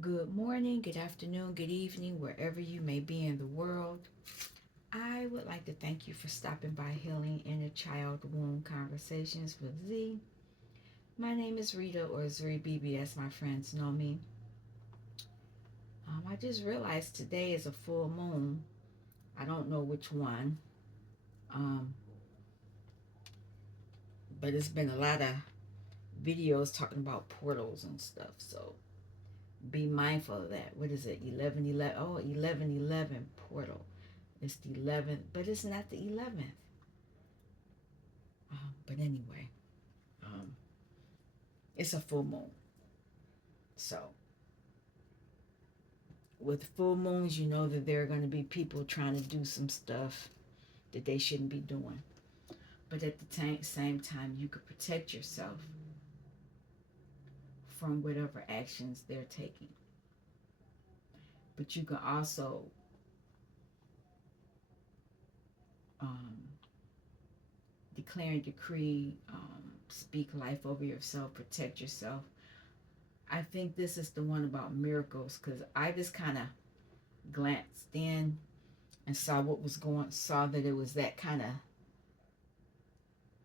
Good morning, good afternoon, good evening, wherever you may be in the world. I would like to thank you for stopping by Healing Inner Child Wound Conversations with Z. My name is Rita, or Zuri BB, as my friends know me. I just realized today is a full moon. I don't know which one, um, but it's been a lot of videos talking about portals and stuff. So be mindful of that. What is it? 11:11. Oh, 11:11 portal. It's the 11th, but it's not the 11th. But anyway, um, it's a full moon. So with full moons, you know that there are going to be people trying to do some stuff that they shouldn't be doing. But at the same time, you could protect yourself from whatever actions they're taking. But you can also um, declare and decree, speak life over yourself, protect yourself. I think this is the one about miracles because I just kind of glanced in and saw what was going, saw that it was that kind of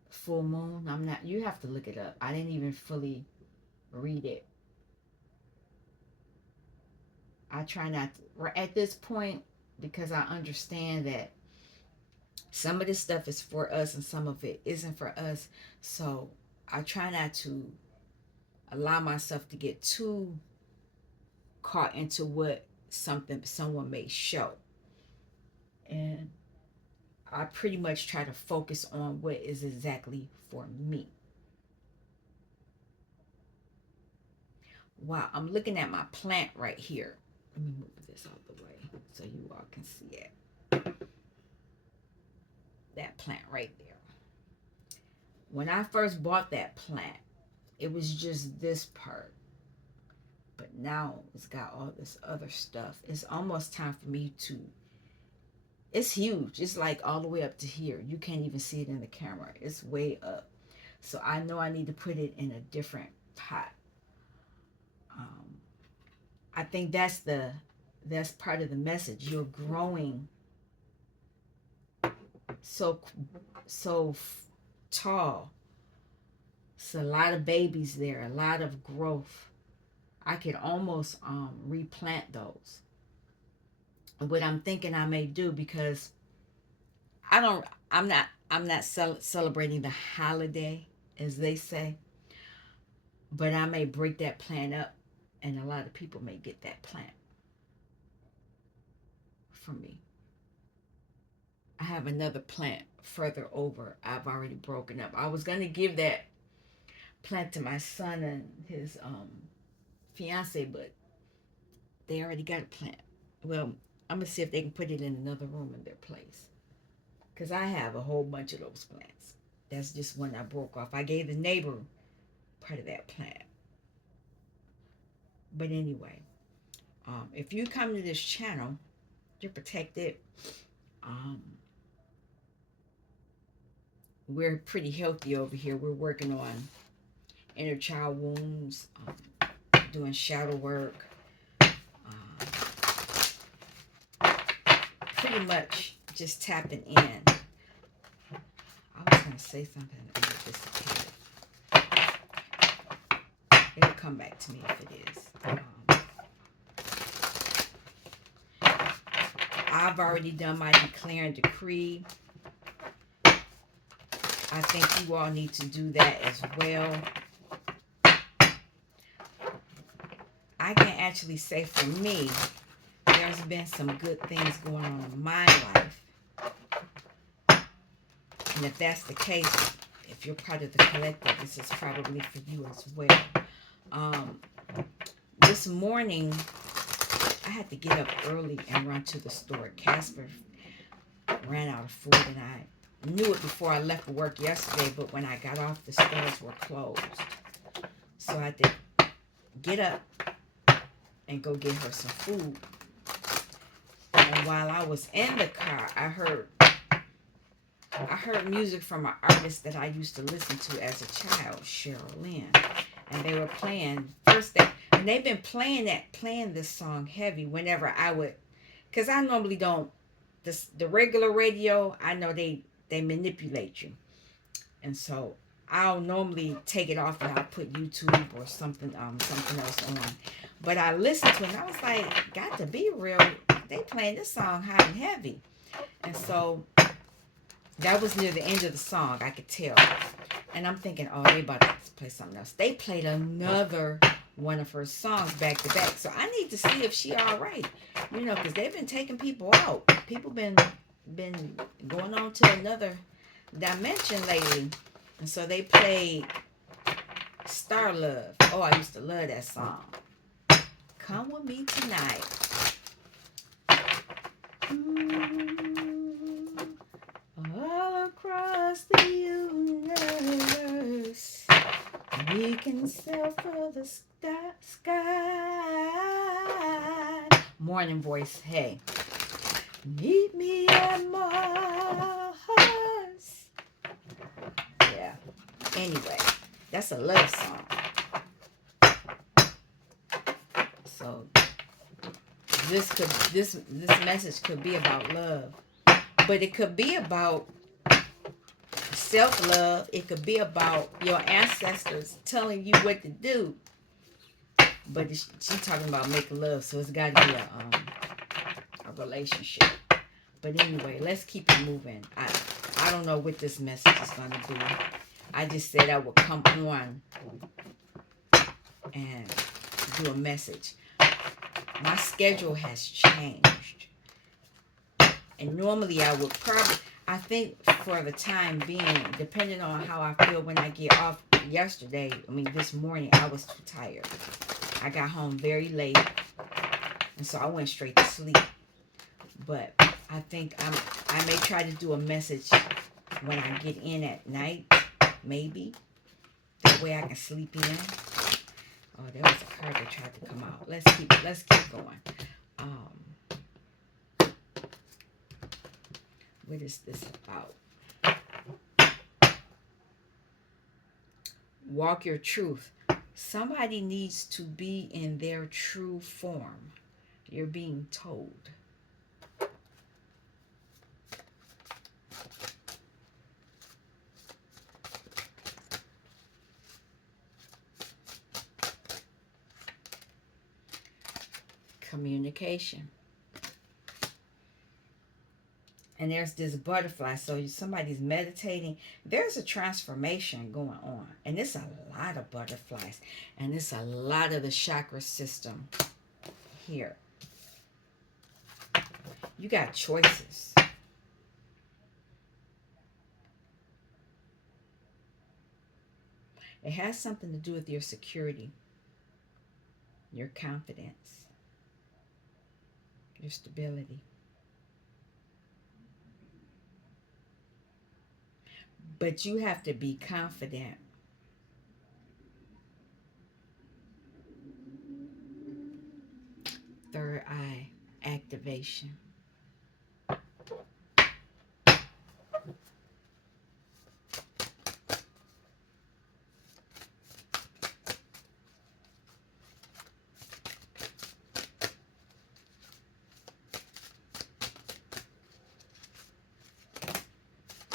full moon. I'm not, you have to look it up. I didn't even fully read it. I try not to, at this point, because I understand that some of this stuff is for us and some of it isn't for us. So I try not to allow myself to get too caught into what something someone may show. And I pretty much try to focus on what is exactly for me. Wow, I'm looking at my plant right here. Let me move this out the way so you all can see it. That plant right there. When I first bought that plant, it was just this part. But now it's got all this other stuff. It's almost time for me to. It's huge. It's like all the way up to here. You can't even see it in the camera. It's way up. So I know I need to put it in a different pot. Um, I think that's part of the message. You're growing so so tall. It's a lot of babies there, a lot of growth. I could almost replant those. What I'm thinking I may do because I don't I'm not celebrating the holiday as they say, but I may break that plant up and a lot of people may get that plant from me. I have another plant further over. I've already broken up. I was going to give that plant to my son and his fiance, but they already got a plant. Well, I'm gonna see if they can put it in another room in their place. Cause I have a whole bunch of those plants. That's just one I broke off. I gave the neighbor part of that plant. But anyway, if you come to this channel, you're protected. Um, we're pretty healthy over here. We're working on inner child wounds, doing shadow work, pretty much just tapping in. I was going to say something and it disappeared. It'll come back to me if it is. I've already done my declare and decree. I think you all need to do that as well. I can actually say for me, there's been some good things going on in my life. And if that's the case, if you're part of the collective, this is probably for you as well. This morning, I had to get up early and run to the store. Casper ran out of food, and I knew it before I left for work yesterday, but when I got off, the stores were closed. So I had to get up and go get her some food. And while I was in the car, I heard music from an artist that I used to listen to as a child, Cheryl Lynn. And they were playing, first And they've been playing this song heavy whenever I would, because I normally don't, the regular radio, I know they manipulate you. And so I'll normally take it off and I'll put YouTube or something else on. But I listened to it and I was like, got to be real. They playing this song hot and heavy. And so that was near the end of the song, I could tell. And I'm thinking, oh, they about to play something else. They played another one of her songs back to back. So I need to see if she all right. You know, because they've been taking people out. People been going on to another dimension lately. And so they played Star Love. Oh, I used to love that song. Come with me tonight. All across the universe, we can sail for the sky. Morning voice, hey. Meet me at Mars. Yeah. Anyway, that's a love song. So this message could be about love, but it could be about self-love. It could be about your ancestors telling you what to do. But she's talking about making love, so it's got to be a relationship. But anyway, let's keep it moving. I don't know what this message is going to do. I just said I would come on and do a message. My schedule has changed. And normally I would probably, I think for the time being, depending on how I feel when I get off this morning, I was too tired. I got home very late. And so I went straight to sleep. But I think I may try to do a message when I get in at night, maybe. That way I can sleep in. Oh, there was a card that tried to come out. Let's keep going. What is this about? Walk your truth. Somebody needs to be in their true form. You're being told. Communication. And there's this butterfly. So somebody's meditating. There's a transformation going on. And it's a lot of butterflies. And it's a lot of the chakra system here. You got choices. It has something to do with your security, your confidence, your stability. But you have to be confident. Third eye activation.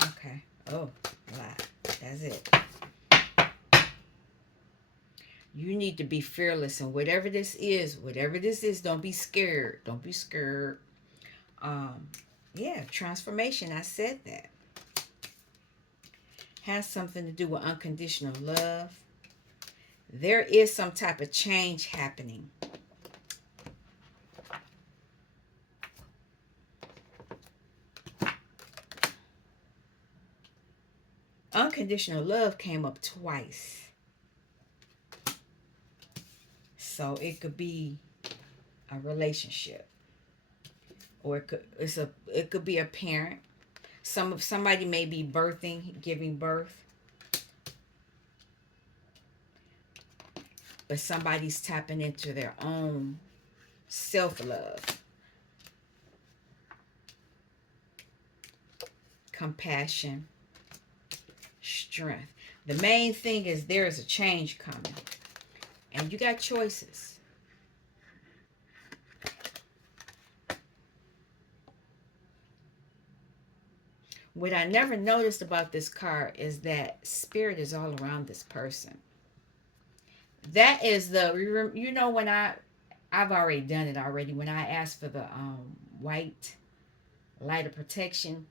Okay. Oh, lot. That's it. You need to be fearless, and whatever this is, don't be scared. Don't be scared. Yeah, transformation. I said that. Has something to do with unconditional love. There is some type of change happening. Unconditional love came up twice. So it could be a relationship, or it could be a parent. Somebody may be giving birth, but somebody's tapping into their own self-love, compassion, strength. The main thing is there is a change coming, and you got choices. What I never noticed about this card is that spirit is all around this person. That is the, you know, when I've already done it already. When I asked for the white light of protection,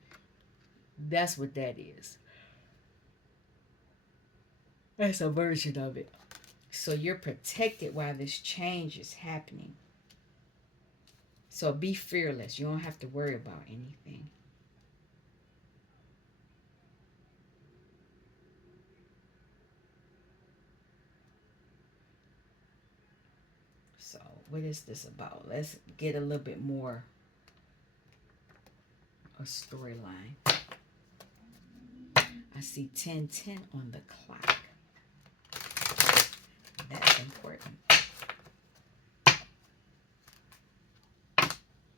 that's what that is. That's a version of it. So you're protected while this change is happening. So be fearless. You don't have to worry about anything. So what is this about? Let's get a little bit more a storyline. I see 10:10 on the clock. That's important.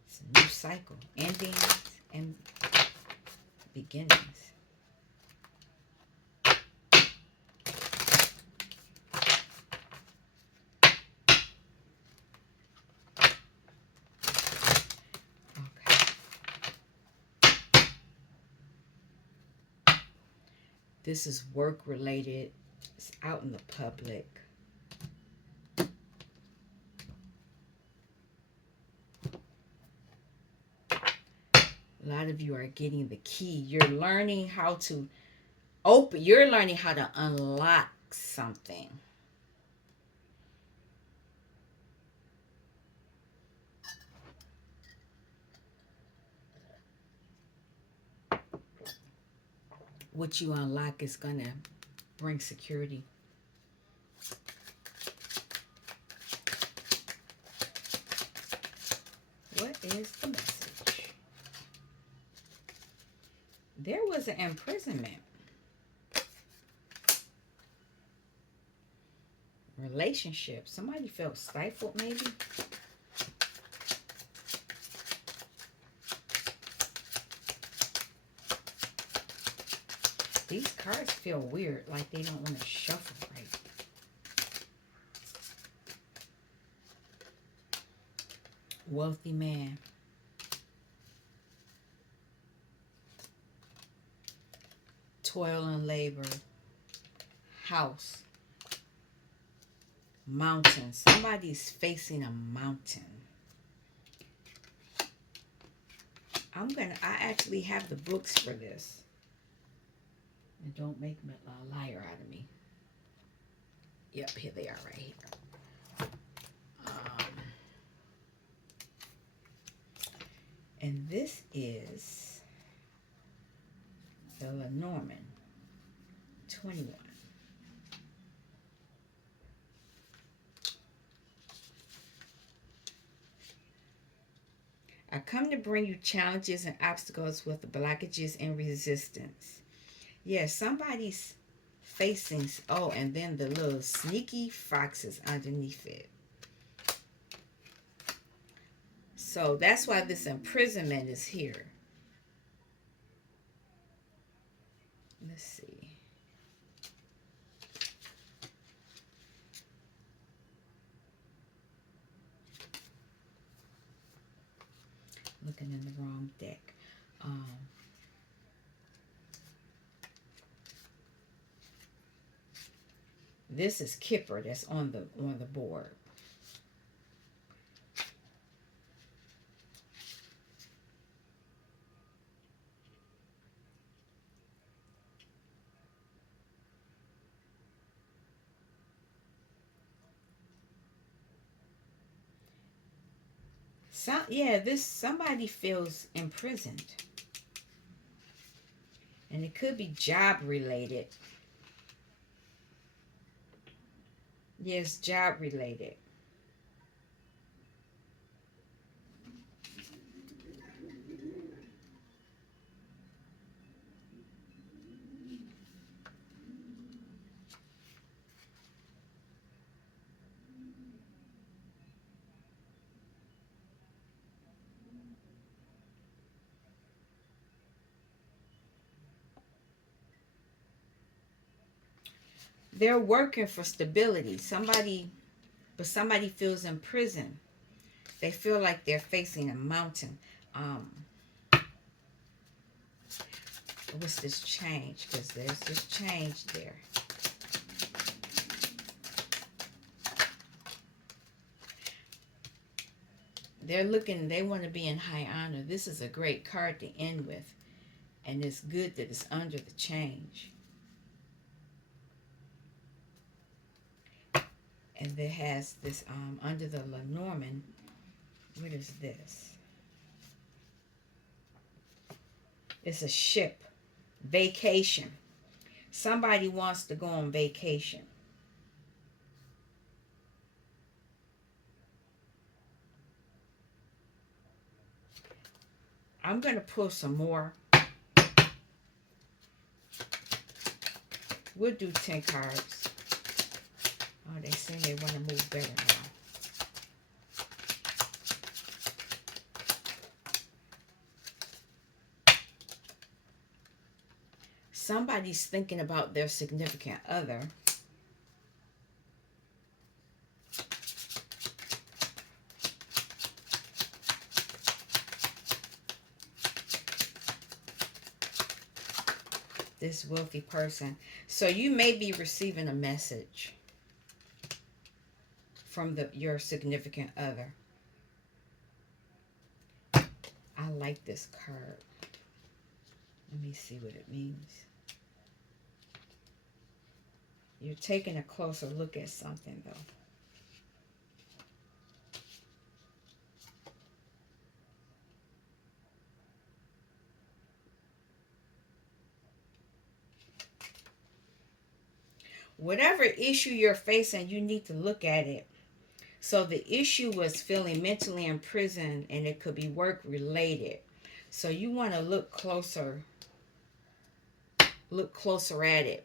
It's a new cycle. Endings and beginnings. Okay. This is work related. It's out in the public. A lot of you are getting the key. You're learning how to open. You're learning how to unlock something. What you unlock is going to bring security. What is the message? There was an imprisonment. Relationship. Somebody felt stifled, maybe. These cards feel weird, like they don't want to shuffle right. Wealthy man. Toil and labor. House. Mountain. Somebody's facing a mountain. I actually have the books for this. And don't make me a liar out of me. Yep, here they are right here. And this is the Lenormand 21. I come to bring you challenges and obstacles with blockages and resistance. Yeah, somebody's facing, oh, and then the little sneaky foxes underneath it. So that's why this imprisonment is here. Let's see. Looking in the wrong deck. This is Kipper that's on the board. Somebody feels imprisoned. And it could be job related. Yes, job related. They're working for stability. But somebody feels imprisoned. They feel like they're facing a mountain. Um, What's this change? Because there's this change there. They're looking, they want to be in high honor. This is a great card to end with. And it's good that it's under the change. And it has this, under the Lenormand, what is this? It's a ship. Vacation. Somebody wants to go on vacation. I'm going to pull some more. We'll do 10 cards. Oh, they say they want to move better now. Somebody's thinking about their significant other. This wealthy person. So you may be receiving a message from your significant other. I like this card. Let me see what it means. You're taking a closer look at something, though. Whatever issue you're facing, you need to look at it. So the issue was feeling mentally imprisoned, and it could be work related. So you want to look closer at it.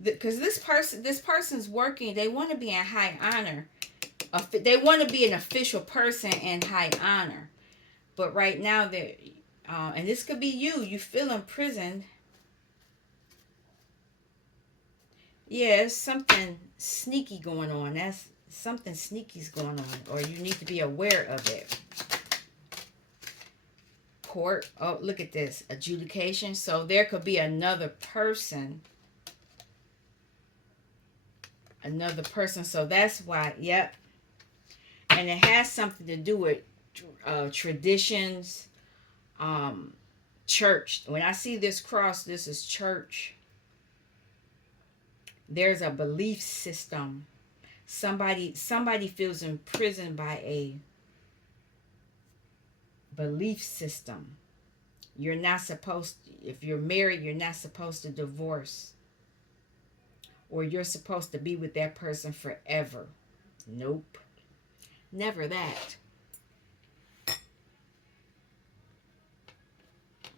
Because this person's working, they want to be in high honor. They want to be an official person in high honor. But right now, they're, and this could be you feel imprisoned. Yeah, there's something sneaky going on. That's something sneaky's going on, or you need to be aware of it. Court. Oh, look at this. Adjudication. So there could be another person. So that's why, yep. And it has something to do with traditions, church. When I see this cross, this is church. There's a belief system. Somebody feels imprisoned by a belief system. You're not supposed, if you're married, you're not supposed to divorce. Or you're supposed to be with that person forever. Nope. Never that.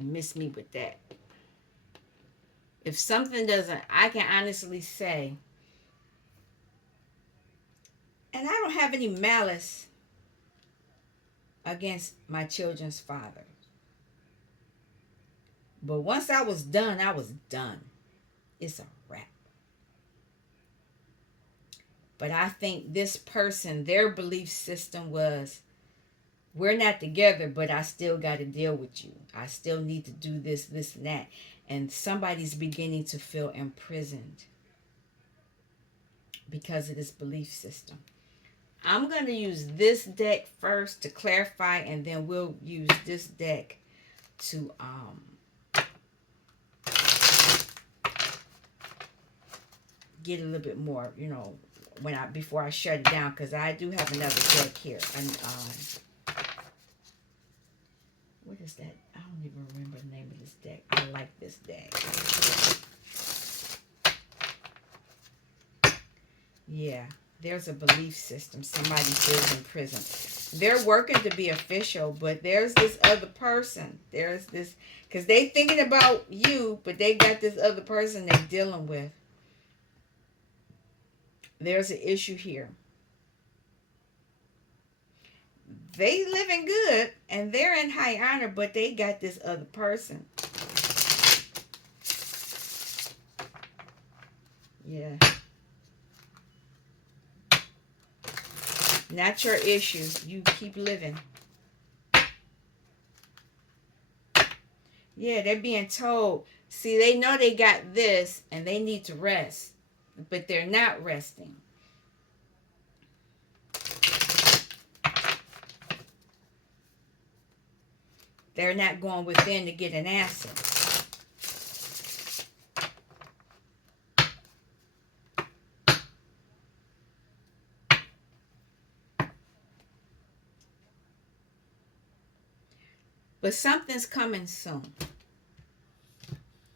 Miss me with that. If something doesn't, I can honestly say, and I don't have any malice against my children's father. But once I was done, I was done. It's a wrap. But I think this person, their belief system was, we're not together, but I still got to deal with you. I still need to do this, this, and that. And somebody's beginning to feel imprisoned because of this belief system. I'm going to use this deck first to clarify, and then we'll use this deck to get a little bit more, before I shut it down, because I do have another deck here. And what is that? I don't even remember the name of this deck. I like this deck. Yeah, there's a belief system. Somebody feels in prison. They're working to be official, but there's this other person. There's this, because they thinking about you, but they got this other person they're dealing with. There's an issue here. they living good and they're in high honor, but they got this other person. Yeah. Not your issue. You keep living. Yeah, they're being told. See, they know they got this and they need to rest, but they're not resting. They're not going within to get an answer. But something's coming soon.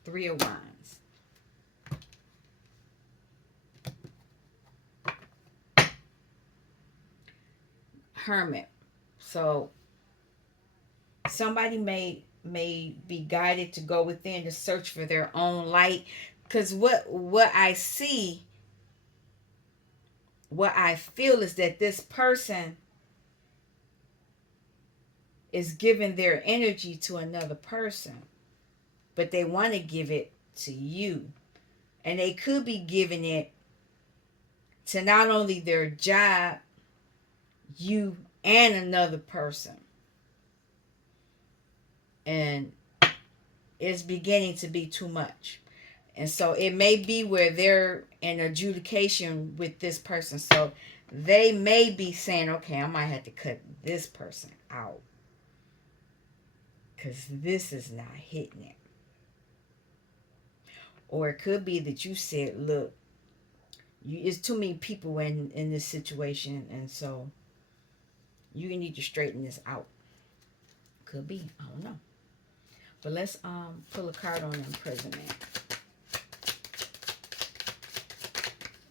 Three of Wands. Hermit. So somebody may be guided to go within to search for their own light. Because what I see, what I feel is that this person is giving their energy to another person, but they want to give it to you. And they could be giving it to not only their job, you, and another person. And it's beginning to be too much. And so it may be where they're in adjudication with this person. So they may be saying, okay, I might have to cut this person out, because this is not hitting it. Or it could be that you said, look, it's too many people in this situation, and so you need to straighten this out. Could be. I don't know. But let's pull a card on imprisonment.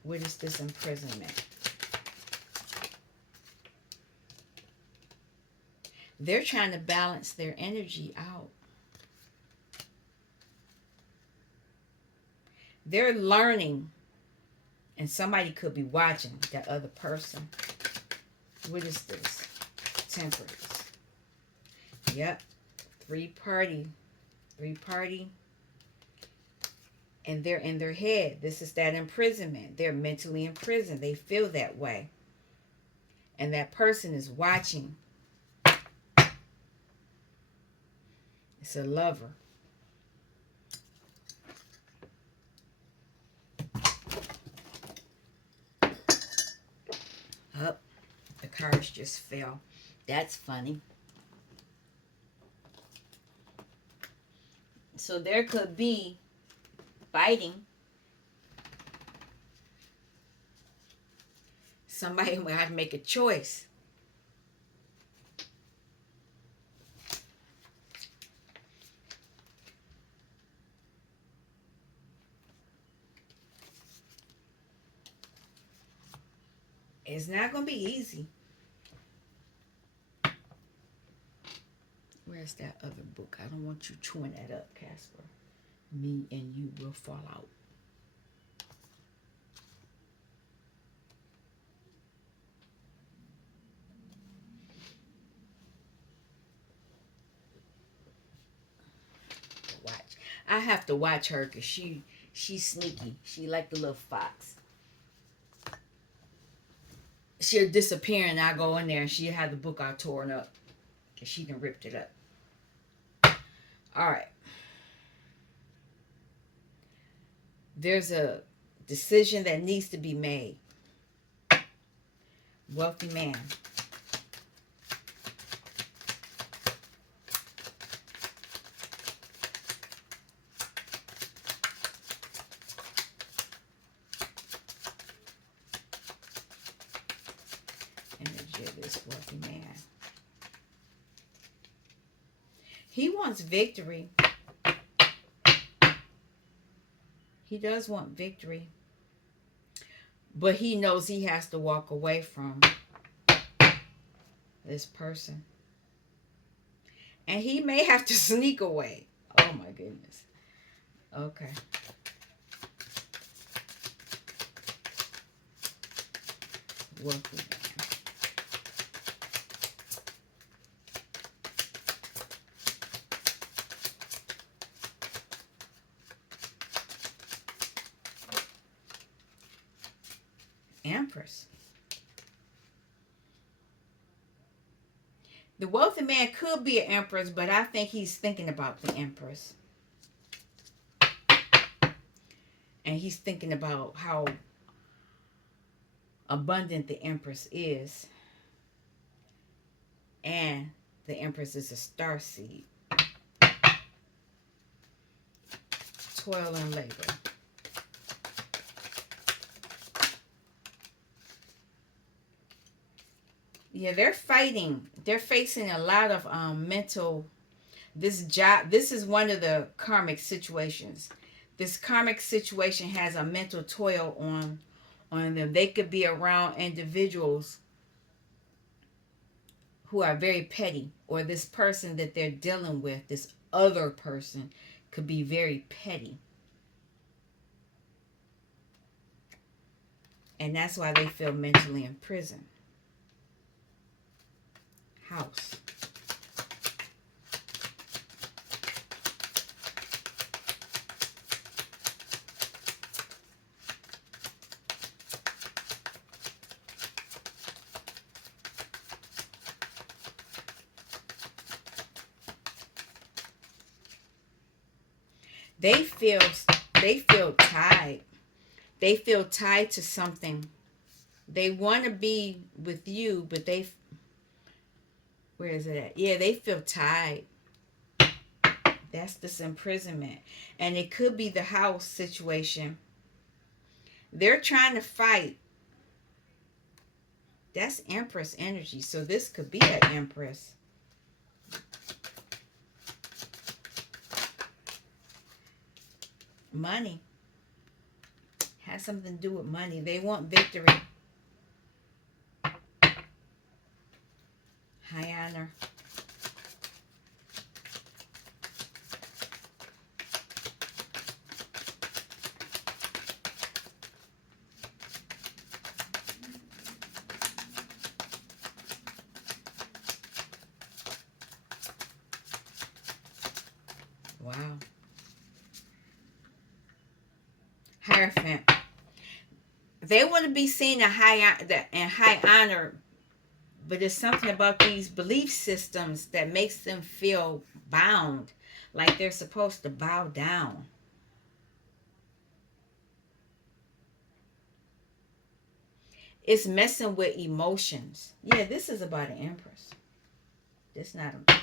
What is this imprisonment? They're trying to balance their energy out. They're learning, and somebody could be watching that other person. What is this? Temperance. Yep. Three party. And they're in their head. This is that imprisonment. They're mentally imprisoned. They feel that way. And that person is watching. It's a lover. Up. The cards just fell. That's funny. So there could be fighting. Somebody will have to make a choice. It's not going to be easy. Where's that other book? I don't want you chewing that up, Casper. Me and you will fall out. Watch. I have to watch her because she's sneaky. She like the little fox. She'll disappear and I go in there and she'll have the book all torn up because she done ripped it up. All right. There's a decision that needs to be made. Wealthy man. Energy of this wealthy man. He wants victory. He does want victory. But he knows he has to walk away from this person. And he may have to sneak away. Oh my goodness. Okay. Wealthy man. Empress. The wealthy man could be an empress, but I think he's thinking about the empress. And he's thinking about how abundant the empress is. And the empress is a star seed. Toil and labor. Yeah, they're fighting. They're facing a lot of mental. This job. This is one of the karmic situations. This karmic situation has a mental toil on them. They could be around individuals who are very petty, or this person that they're dealing with, this other person, could be very petty. And that's why they feel mentally in prison. House. They feel they feel tied. They feel tied to something. They want to be with you, but where is it at? Yeah, they feel tied. That's this imprisonment. And it could be the house situation. They're trying to fight. That's Empress energy. So this could be an Empress. Money. Has something to do with money. They want victory. High honor. Wow. Hierophant. They want to be seen in high honor, but there's something about these belief systems that makes them feel bound, like they're supposed to bow down. It's messing with emotions. Yeah, this is about an empress. This not a,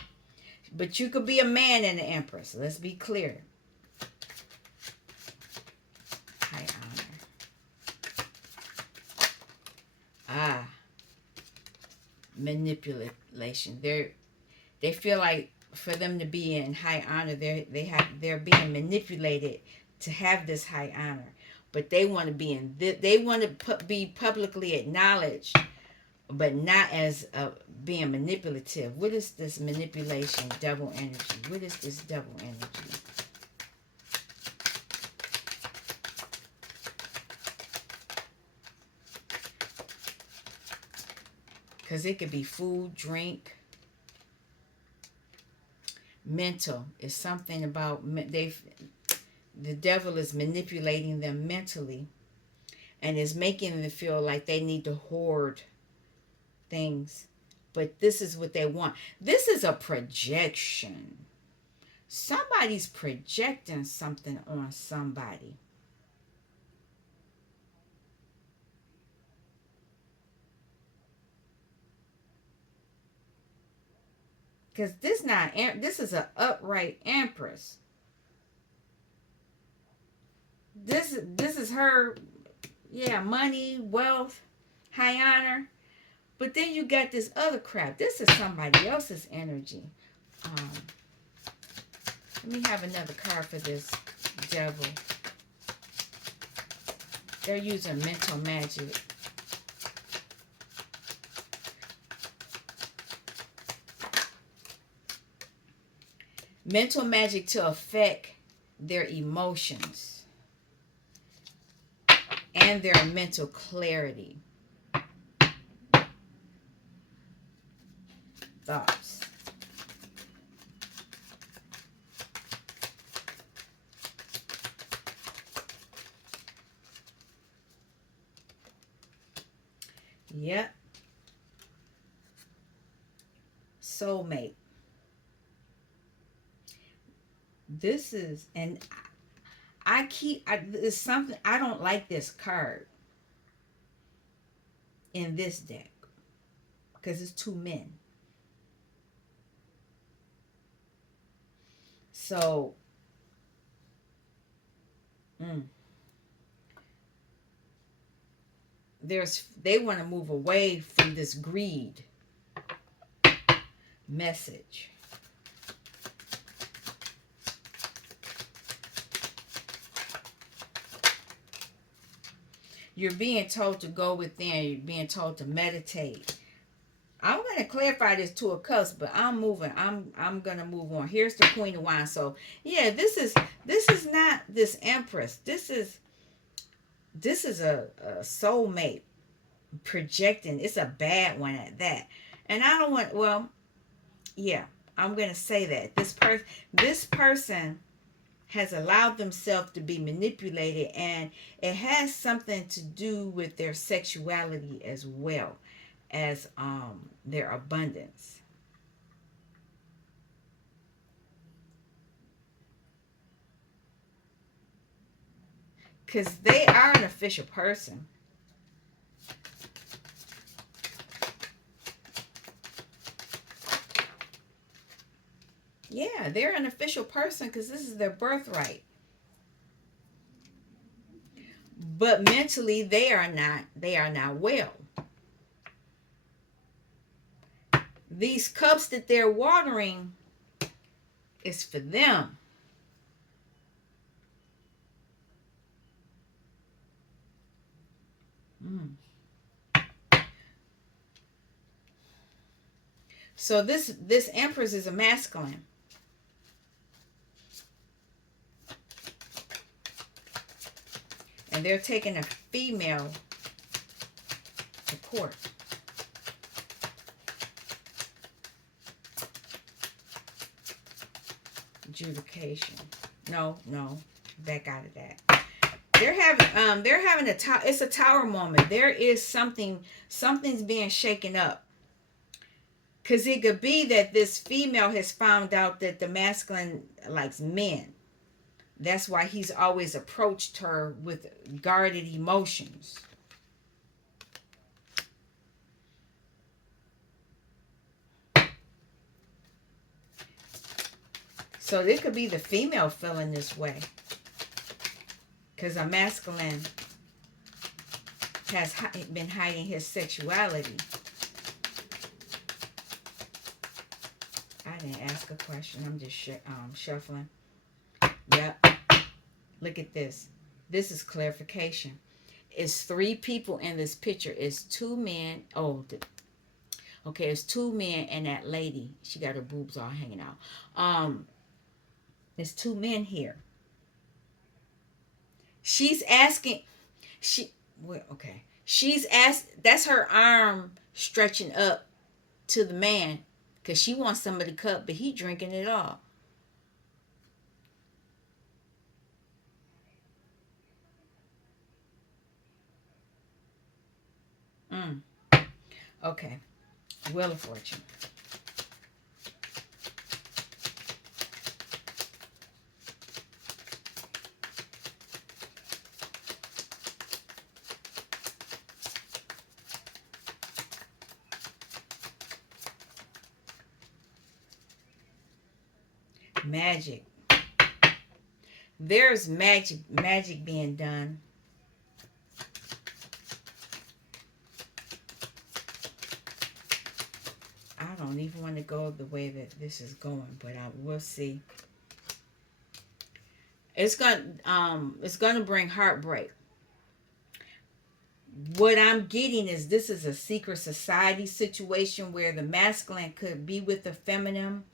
but you could be a man and an empress. Let's be clear. High honor. Manipulation. They feel like for them to be in high honor, they're being manipulated to have this high honor, but they want to be they want to be publicly acknowledged, but not as being manipulative. What is this manipulation? Devil energy. What is this devil energy? Because it could be food, drink. Mental is something about the devil is manipulating them mentally and is making them feel like they need to hoard things. But this is what they want. This is a projection. Somebody's projecting something on somebody. Because this is an upright empress. This is her, yeah, money, wealth, high honor. But then you got this other crap. This is somebody else's energy. Let me have another card for this devil. They're using mental magic. Mental magic to affect their emotions and their mental clarity. Thoughts. Yep. Soulmate. This is, and it's something, I don't like this card in this deck because it's two men. So, mm, they want to move away from this greed message. You're being told to go within. You're being told to meditate. I'm gonna clarify this to a cuss, but I'm moving. I'm gonna move on. Here's the Queen of Wands. So yeah, this is not this Empress. This is a soulmate projecting. It's a bad one at that. And I don't want. Well, yeah, I'm gonna say that this person has allowed themselves to be manipulated, and it has something to do with their sexuality as well as their abundance, because they are an official person. Yeah, they're an official person because this is their birthright, but mentally they are not well. These cups that they're watering is for them. Mm. So this Empress is a masculine, and they're taking a female to court. Adjudication. No, no, back out of that. They're having a tower. It's a tower moment. There is something's being shaken up. Cause it could be that this female has found out that the masculine likes men. That's why he's always approached her with guarded emotions. So it could be the female feeling this way. Because a masculine has been hiding his sexuality. I didn't ask a question. I'm just shuffling. Yep. Look at this. This is clarification. It's three people in this picture. It's two men. Oh, okay. It's two men and that lady. She got her boobs all hanging out. There's two men here. She's asking. She. Well, okay. She's asked. That's her arm stretching up to the man because she wants some of the cup, but he drinking it all. Mm. Okay. Wheel of Fortune. Magic. There's magic being done. I don't even want to go the way that this is going, but I will see. It's gonna bring heartbreak. What I'm getting is this is a secret society situation where the masculine could be with the feminine,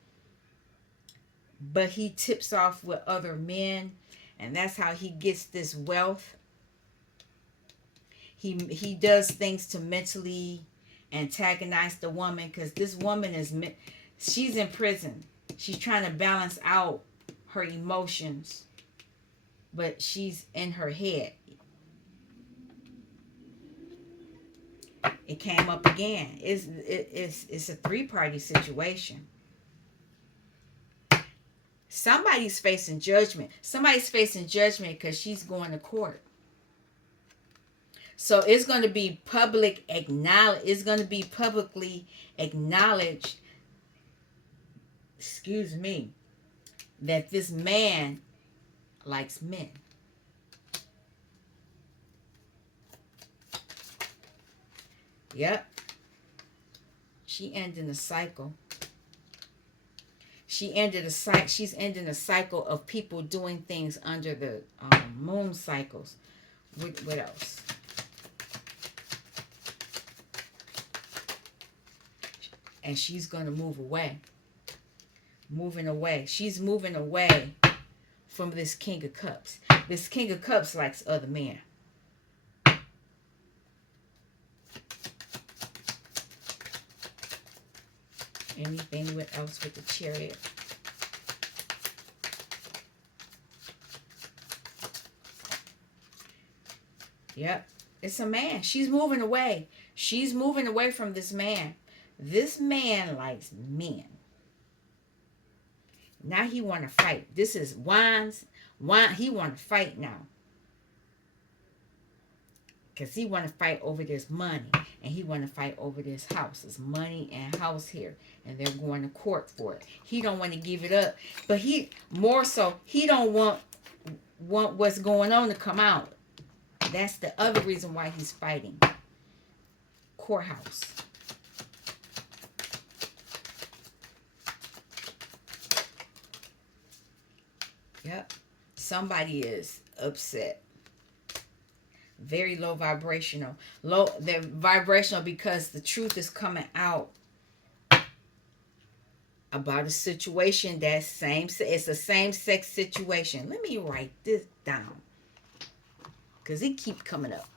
but he tips off with other men, and that's how he gets this wealth. He does things to mentally antagonize the woman because this woman she's in prison. She's trying to balance out her emotions, but she's in her head. It came up again. It's a three-party situation. Somebody's facing judgment. Somebody's facing judgment because she's going to court. So it's going to be public acknowledge. It's going to be publicly acknowledged. Excuse me. That this man likes men. Yep. She ending a cycle. She's ending a cycle of people doing things under the moon cycles. What else? And she's going to move away. Moving away. She's moving away from this King of Cups. This King of Cups likes other men. Anything else with the Chariot? Yep. It's a man. She's moving away. She's moving away from this man. This man likes men. Now he want to fight. This is Wands. He want to fight now. Because he want to fight over this money. And he want to fight over this house. It's money and house here. And they're going to court for it. He don't want to give it up. But he, more so, he don't want what's going on to come out. That's the other reason why he's fighting. Courthouse. Yep. Somebody is upset. Very low vibrational. They're vibrational because the truth is coming out about a situation it's a same-sex situation. Let me write this down. Because it keeps coming up.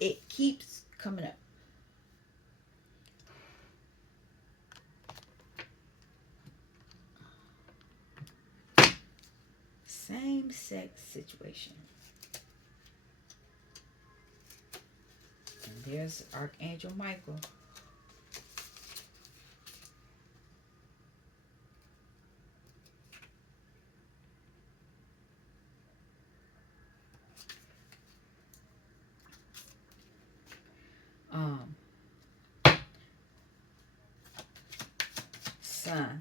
It keeps coming up. Same-sex situation. And there's Archangel Michael. Sun.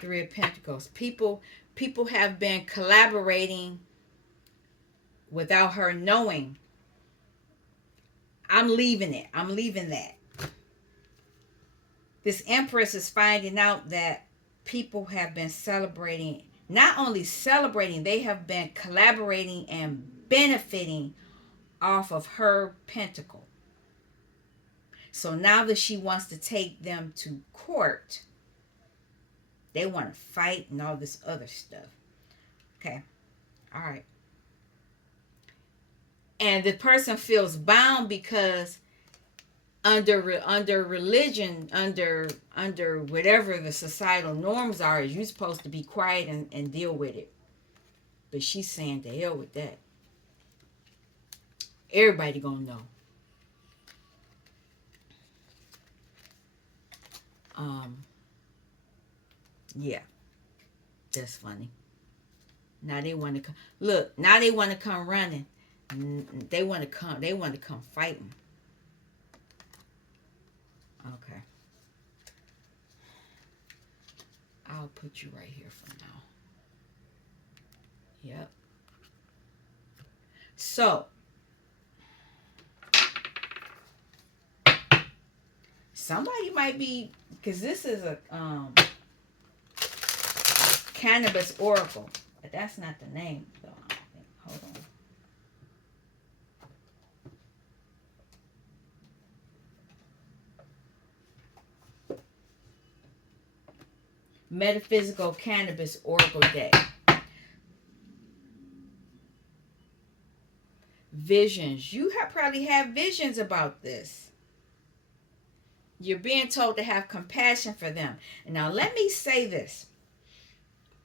Three of Pentacles. People have been collaborating without her knowing. I'm leaving it. I'm leaving that. This Empress is finding out that people have been celebrating. Not only celebrating, they have been collaborating and benefiting off of her pentacle. So now that she wants to take them to court, they want to fight and all this other stuff. Okay. All right. And the person feels bound because under religion, under whatever the societal norms are, you're supposed to be quiet and deal with it. But she's saying, to hell with that. Everybody gonna know. Yeah. That's funny. Now they want to come. Look, now they want to come running. They want to come fighting. Okay. I'll put you right here for now. Yep. So, somebody might be, because this is a cannabis oracle, but that's not the name. So, hold on. Metaphysical Cannabis Oracle Deck. Visions. You probably have visions about this. You're being told to have compassion for them. And now let me say this.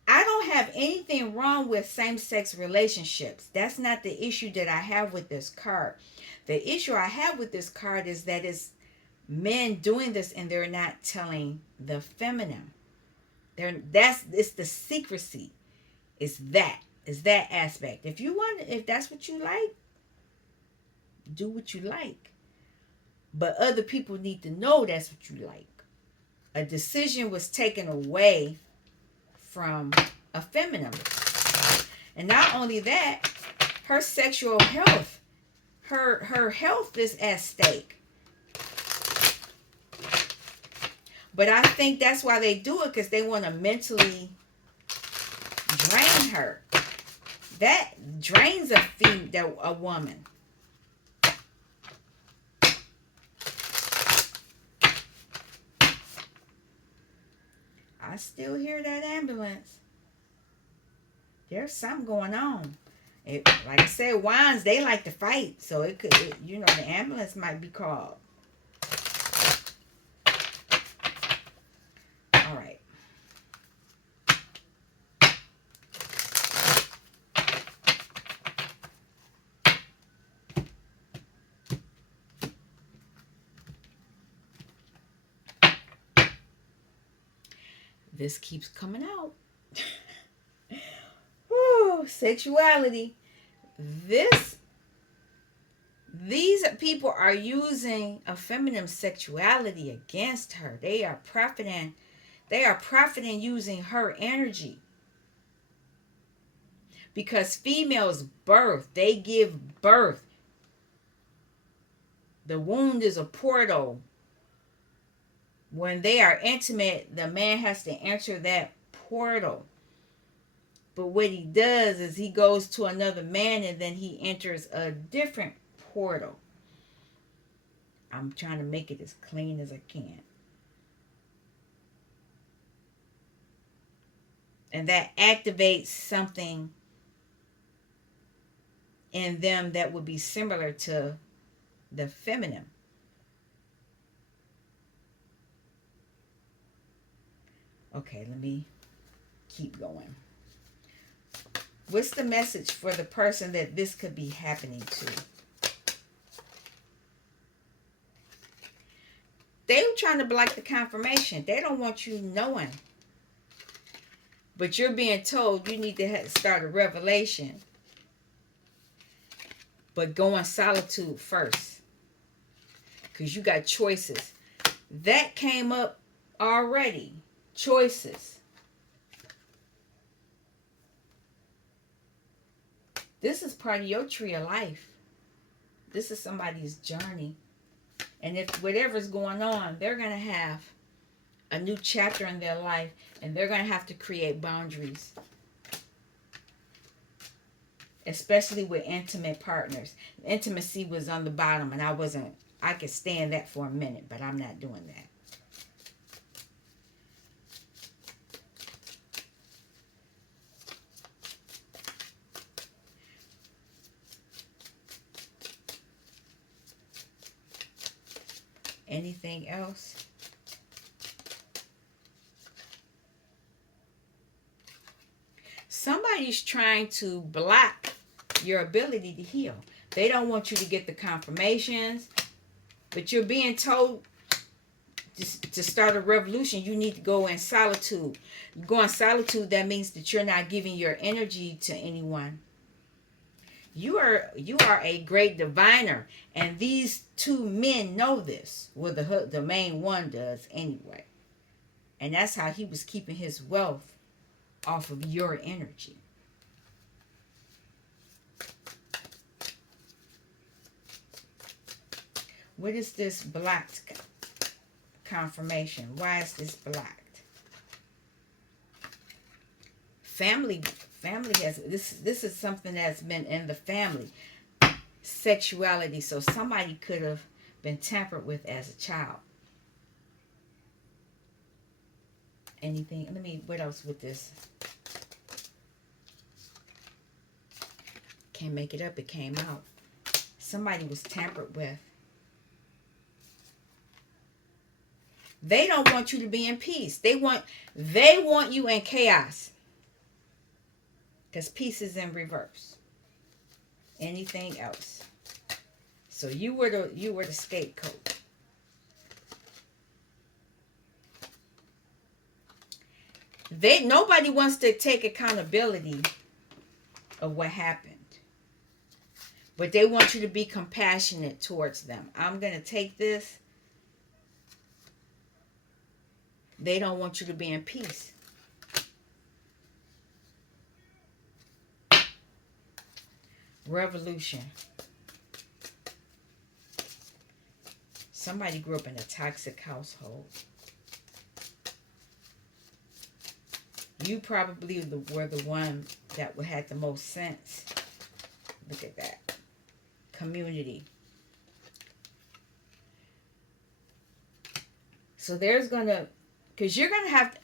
I don't have anything wrong with same-sex relationships. That's not the issue that I have with this card. The issue I have with this card is that it's men doing this and they're not telling the feminine. It's the secrecy. It's that aspect. If that's what you like, do what you like. But other people need to know that's what you like. A decision was taken away from a feminine. And not only that, her sexual health, her health is at stake. But I think that's why they do it, because they want to mentally drain her. That drains a woman. I still hear that ambulance. There's something going on. Like I said, wines, they like to fight. So the ambulance might be called. All right. This keeps coming out. Woo, sexuality. These people are using a feminine sexuality against her. They are profiting using her energy. Because females birth, they give birth. The womb is a portal. When they are intimate, the man has to enter that portal. But what he does is he goes to another man and then he enters a different portal. I'm trying to make it as clean as I can. And that activates something in them that would be similar to the feminine. Okay, let me keep going. What's the message for the person that this could be happening to? They're trying to block the confirmation. They don't want you knowing. But you're being told you need to start a revelation. But go in solitude first. Because you got choices. That came up already. Choices. This is part of your tree of life. This is somebody's journey. And if whatever's going on, they're going to have a new chapter in their life. And they're going to have to create boundaries. Especially with intimate partners. Intimacy was on the bottom and I could stand that for a minute, but I'm not doing that. Anything else? Somebody's trying to block your ability to heal. They don't want you to get the confirmations, but you're being told to start a revolution, you need to go in solitude. Go in solitude, that means that you're not giving your energy to anyone. You are a great diviner, and these two men know this. Well, the main one does anyway. And that's how he was keeping his wealth off of your energy. What is this blocked confirmation? Why is this blocked? Family has this is something that's been in the family. Sexuality. So somebody could have been tampered with as a child. Anything? What else with this? Can't make it up. It came out. Somebody was tampered with. They don't want you to be in peace. They want you in chaos. Because peace is in reverse. Anything else. So you were the scapegoat. Nobody wants to take accountability of what happened. But they want you to be compassionate towards them. I'm going to take this. They don't want you to be in peace. Revolution. Somebody grew up in a toxic household. You probably were the one that had the most sense. Look at that. Community. So there's going to, because you're going to have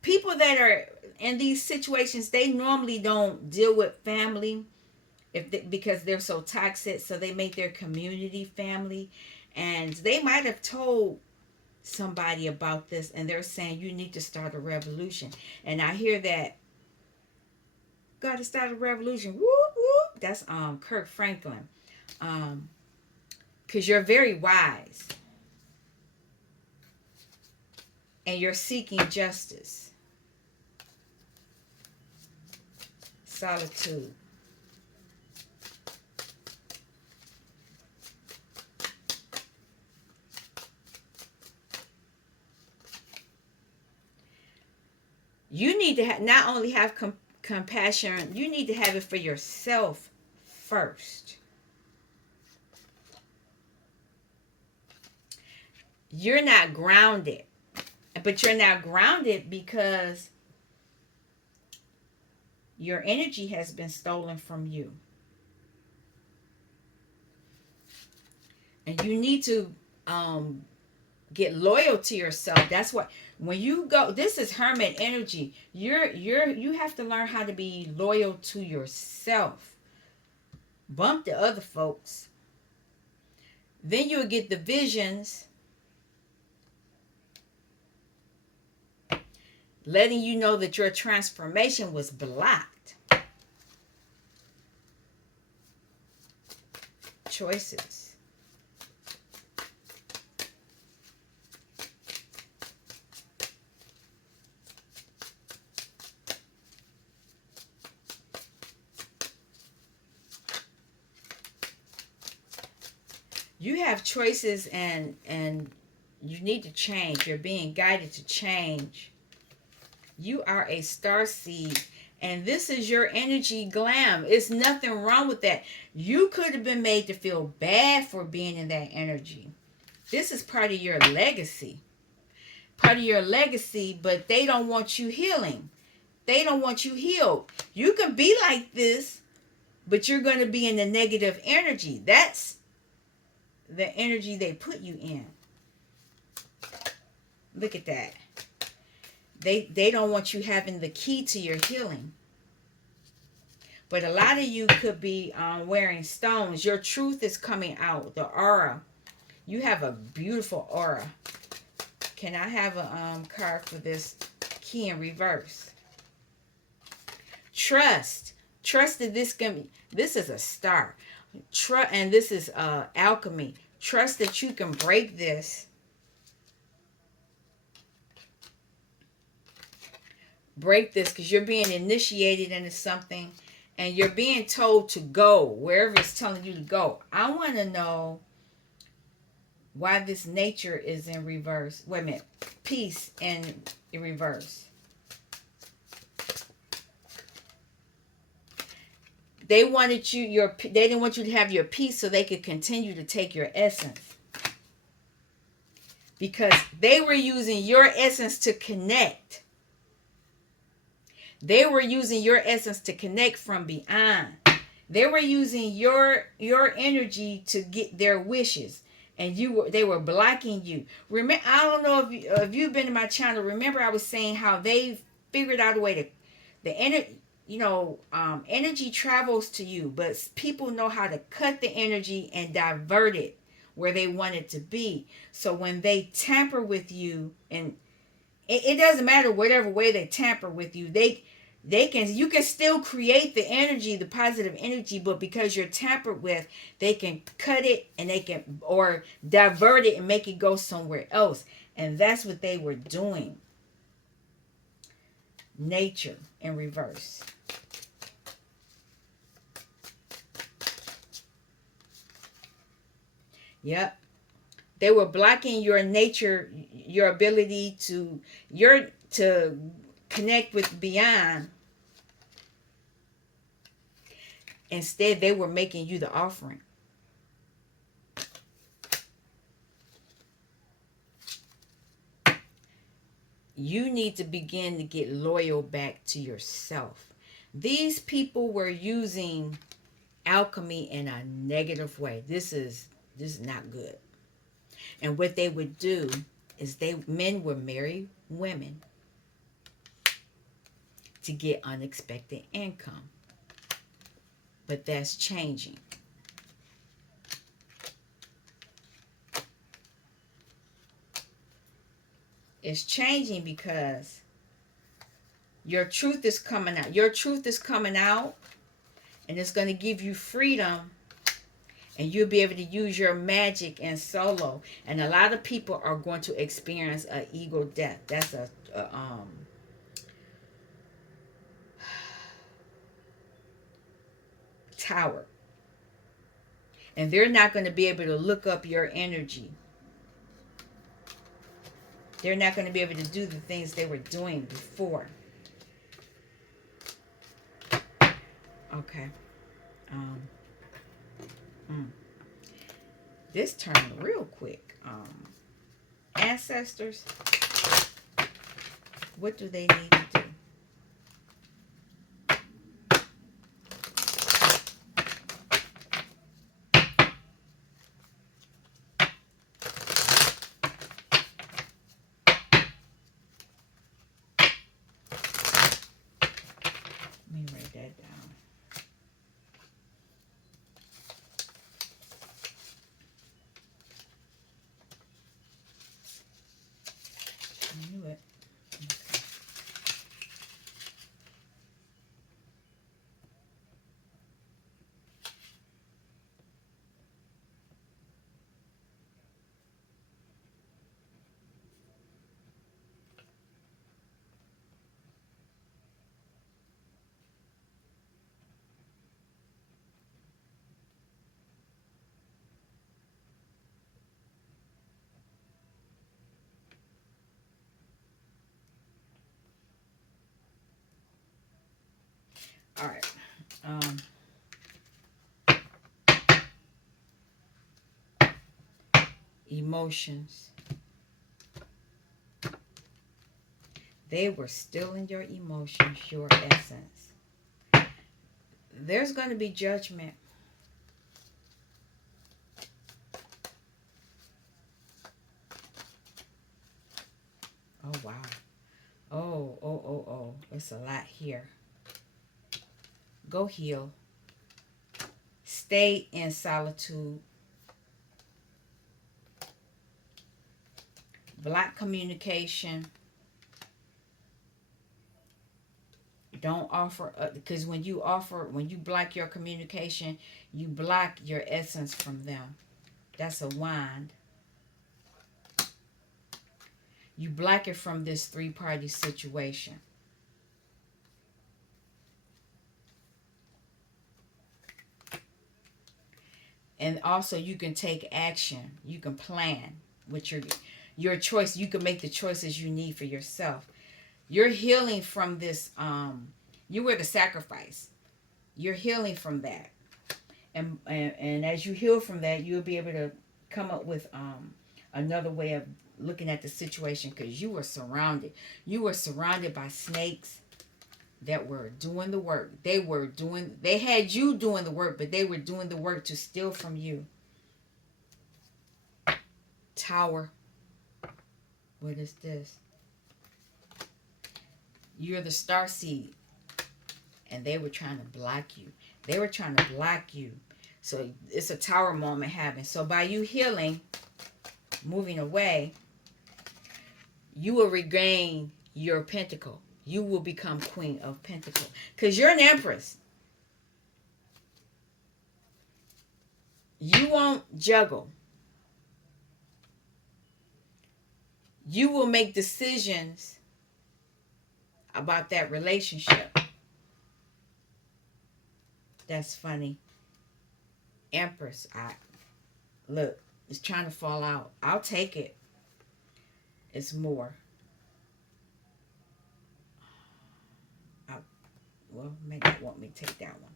people that are in these situations, they normally don't deal with family because they're so toxic. So they make their community family. And they might have told somebody about this and they're saying you need to start a revolution. And I hear that, got to start a revolution. Whoop, whoop. That's Kirk Franklin. Because you're very wise. And you're seeking justice. Solitude. You need to not only have compassion, you need to have it for yourself first. You're not grounded. But you're not grounded because your energy has been stolen from you. And you need to get loyal to yourself. That's what, when you go, this is hermit energy. You have to learn how to be loyal to yourself. Bump the other folks. Then you'll get the visions letting you know that your transformation was blocked. Choices. You have choices and you need to change. You're being guided to change. You are a star seed. And this is your energy glam. It's nothing wrong with that. You could have been made to feel bad for being in that energy. This is part of your legacy. Part of your legacy, but they don't want you healing. They don't want you healed. You can be like this, but you're going to be in the negative energy. That's the energy they put you in. Look at that. They don't want you having the key to your healing. But a lot of you could be wearing stones. Your truth is coming out. The aura. You have a beautiful aura. Can I have a card for this key in reverse? Trust. Trust that this is a star. And this is alchemy. Trust that you can break this. Break this because you're being initiated into something and you're being told to go wherever it's telling you to go. I want to know why this nature is in reverse. Wait a minute. Peace in reverse. They wanted they didn't want you to have your peace so they could continue to take your essence. Because they were using your essence to connect. They were using your essence to connect from beyond. They were using your energy to get their wishes. And they were blocking you. Remember, I don't know if you've been to my channel. Remember, I was saying how they figured out a way to the energy. Energy travels to you, but people know how to cut the energy and divert it where they want it to be. So when they tamper with you, and it doesn't matter whatever way they tamper with you, they can, you can still create the energy, the positive energy, but because you're tampered with, they can cut it, and they can, or divert it and make it go somewhere else. And that's what they were doing. Nature in reverse. Yep. They were blocking your nature, your ability to connect with beyond. Instead, they were making you the offering. You need to begin to get loyal back to yourself. These people were using alchemy in a negative way. This is not good. And what they would do is men would marry women to get unexpected income. But that's changing. It's changing because your truth is coming out. Your truth is coming out, and it's going to give you freedom, and you'll be able to use your magic in solo. And a lot of people are going to experience an ego death. That's a tower. And they're not going to be able to look up your energy. They're not going to be able to do the things they were doing before. Okay. This turned real quick. Ancestors, what do they need to do? Let me write that down. I knew it. All right. Emotions. They were stealing your emotions, your essence. There's going to be judgment. Oh, wow. Oh. It's a lot here. Go heal. Stay in solitude. Block communication. Don't offer, because when you block your communication, you block your essence from them. That's a wand. You block it from this three-party situation. And also you can take action. You can plan with your choice. You can make the choices you need for yourself. You're healing from this. You were the sacrifice. You're healing from that. And as you heal from that, you'll be able to come up with another way of looking at the situation, because you were surrounded. You were surrounded by snakes that were doing the work. They had you doing the work, but they were doing the work to steal from you. Tower. What is this? You're the star seed, and they were trying to block you. They were trying to block you So it's a tower moment happening. So by you healing, moving away, you will regain your pentacle. You will become Queen of Pentacles. Because you're an Empress. You won't juggle. You will make decisions about that relationship. That's funny. Empress, look, it's trying to fall out. I'll take it. It's more. Well, maybe they want me to take that one.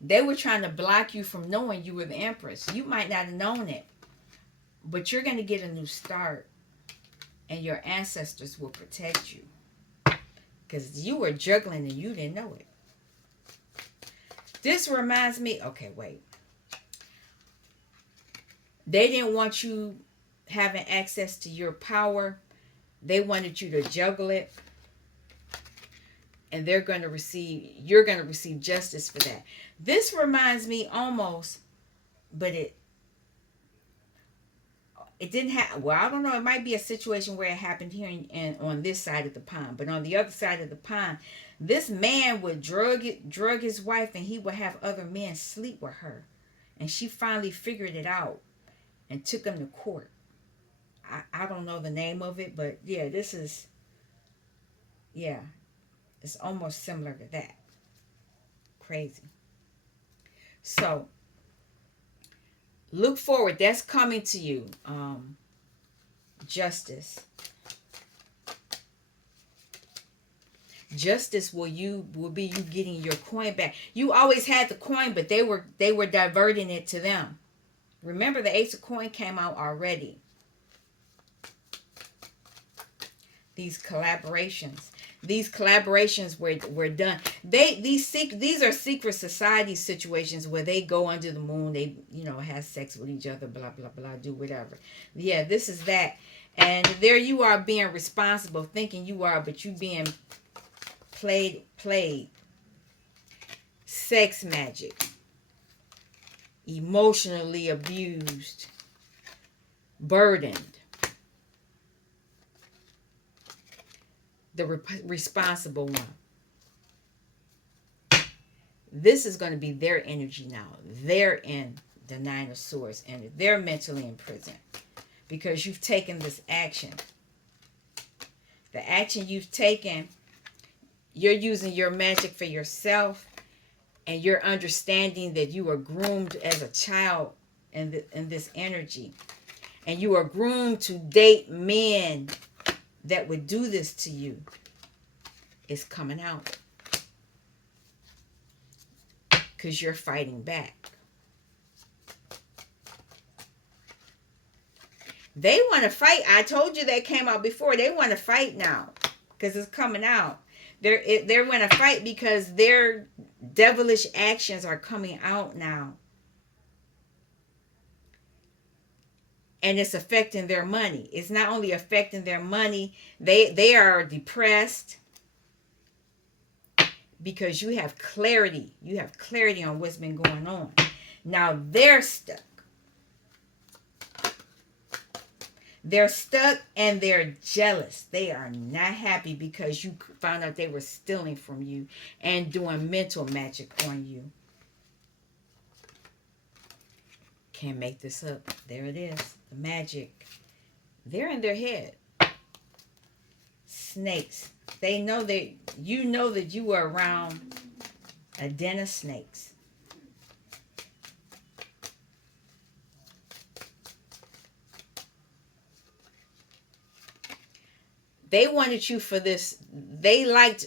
They were trying to block you from knowing you were the Empress. You might not have known it, but you're going to get a new start, and your ancestors will protect you because you were juggling and you didn't know it. This reminds me, okay, wait. They didn't want you having access to your power. They wanted you to juggle it. And you're going to receive justice for that. This reminds me almost, but it didn't happen. Well, I don't know. It might be a situation where it happened here on this side of the pond. But on the other side of the pond, this man would drug his wife, and he would have other men sleep with her. And she finally figured it out and took him to court. I don't know the name of it, but yeah, it's almost similar to that. Crazy. So, look forward. That's coming to you. Justice. Justice will be you getting your coin back. You always had the coin, but they were diverting it to them. Remember, the Ace of Coin came out already. These collaborations were done. These are secret society situations where they go under the moon. They have sex with each other. Blah blah blah. Do whatever. Yeah, this is that. And there you are being responsible, thinking you are, but you being played. Sex magic. Emotionally abused. Burdened. The responsible one. This is going to be their energy now. They're in the Nine of Swords, and they're mentally in prison because you've taken this action. The action you've taken, you're using your magic for yourself, and you're understanding that you were groomed as a child in this energy, and you are groomed to date men that would do this to you. Is coming out because you're fighting back. They want to fight. I told you that came out before. They want to fight now because it's coming out. They're going to fight because their devilish actions are coming out now. And it's affecting their money. It's not only affecting their money, they are depressed because you have clarity. You have clarity on what's been going on. Now they're stuck. They're stuck and they're jealous. They are not happy because you found out they were stealing from you and doing mental magic on you. Can't make this up. There it is. The magic. They're in their head. Snakes. They know that you were around a den of snakes. They wanted you for this. They liked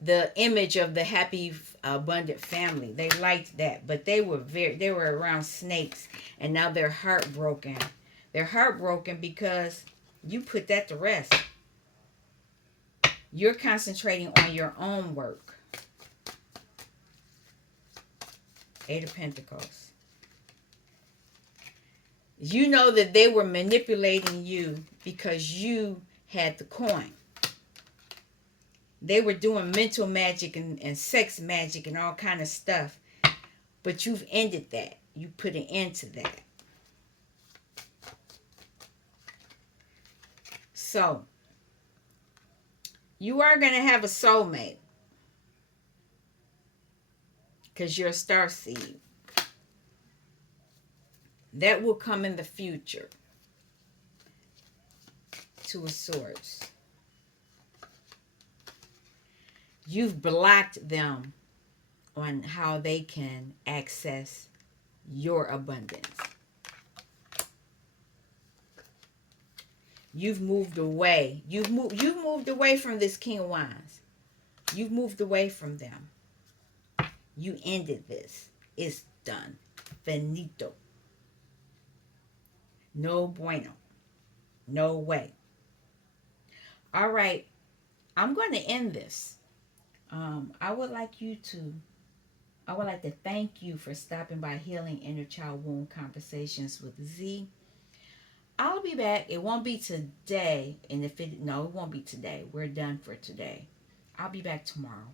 the image of the happy, abundant family. They liked that, but they were around snakes, and now they're heartbroken. They're heartbroken because you put that to rest. You're concentrating on your own work. Eight of Pentacles. You know that they were manipulating you because you had the coin. They were doing mental magic and sex magic and all kind of stuff But you've ended that. You put an end to that. So, you are going to have a soulmate because you're a star seed. That will come in the future. Two of Swords. You've blocked them on how they can access your abundance. You've moved away. You've moved away from this King of Wands. You've moved away from them. You ended this. It's done. Finito. No bueno. No way. All right. I'm going to end this. I would like to thank you for stopping by Healing Inner Child Wound Conversations with Z. I'll be back. It won't be today. And it won't be today. We're done for today. I'll be back tomorrow.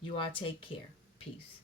You all take care. Peace.